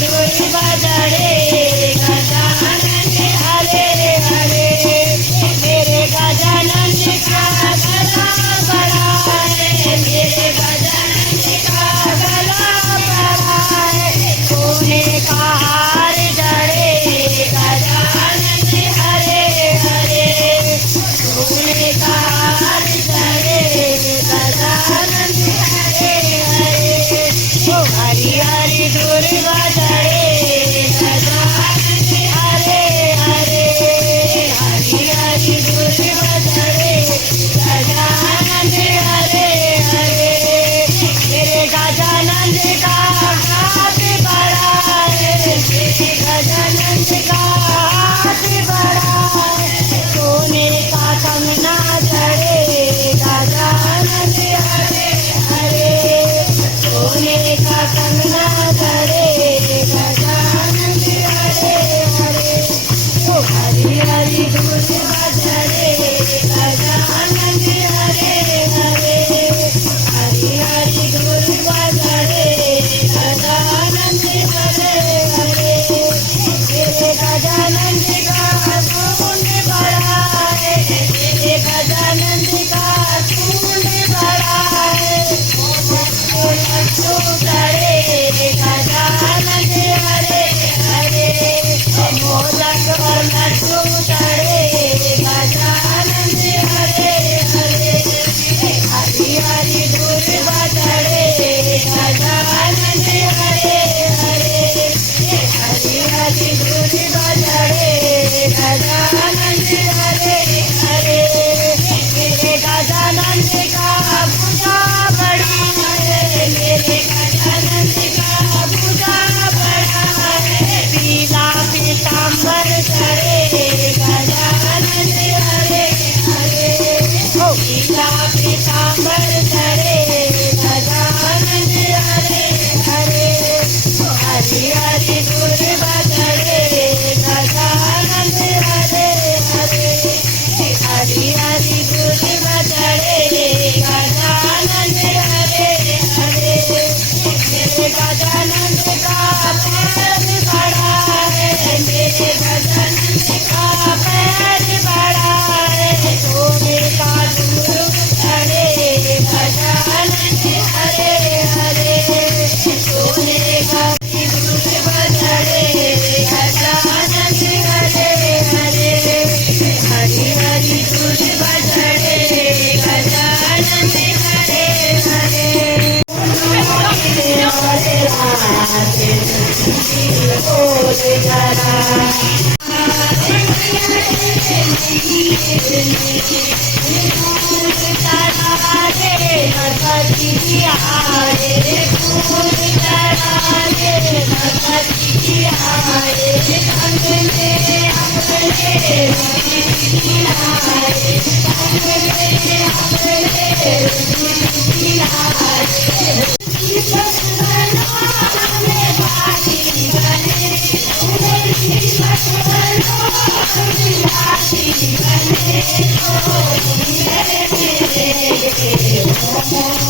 धूल बजड़े गजानन हरे हरे। मेरे गजानन का गला बड़ा है, मेरे गजानन का गला बड़ा है। सोने का हार जड़े गजानन हरे हरे। सोने का हार जड़े गजानन हरे हरे। हरी हरी धूल बजड़े गजानन हरे हरे। हरी हरी धूल बजड़े गजानन हरे हरे। मेरे गजानन का हाथ बड़ा है, मेरे गजानन का हाथ बड़ा है। सोने का कंगना जड़े गजानन हरे हरे। सोने का कंगना जड़े गजानन हरे हरे। हरी हरी धूल बजड़े गजानन हरे हरे। हरी हरी धूल बजड़े गजानन हरे हरे। मेरे गजानन का कुंड बड़ा है, मेरे गजानन का कुंड बड़ा है। लड्डू चढ़े गजानन हरे हरे। मोदक और लड्डू चढ़े गजानन हरे हरे। हरी हरी धूल बजड़े गजानन हरे हरे। हरी हरी धूल बजड़े गजानन हरे हरे। मेरे गजानन का भुजा बड़ा है, मेरे गजानन का भुजा बड़ा है। पीला पीताम्बर चढ़े गजानन हरे हरे। पीला पीताम्बर चढ़े गजानन हरे हरे। हरी हरी धूल बजड़े गजानन हरे हरे। हरी हरी धूल बजड़े गजानन हरे हरे। मेरे गजानन का पैर बड़ा है, मेरे गजानन का पैर बड़ा है। सोने का डमरू चढ़े गजानन हरे हरे। सोने का डमरू बजड़े गजानन हरे हरे। हरी हरी धूल बजड़े गजानन हरे हरे। गणपति जी आए, फूल चढ़ाए गणपति जी आए। अंगने अंगने जी आए, अंगने अंगने जी आए। Oh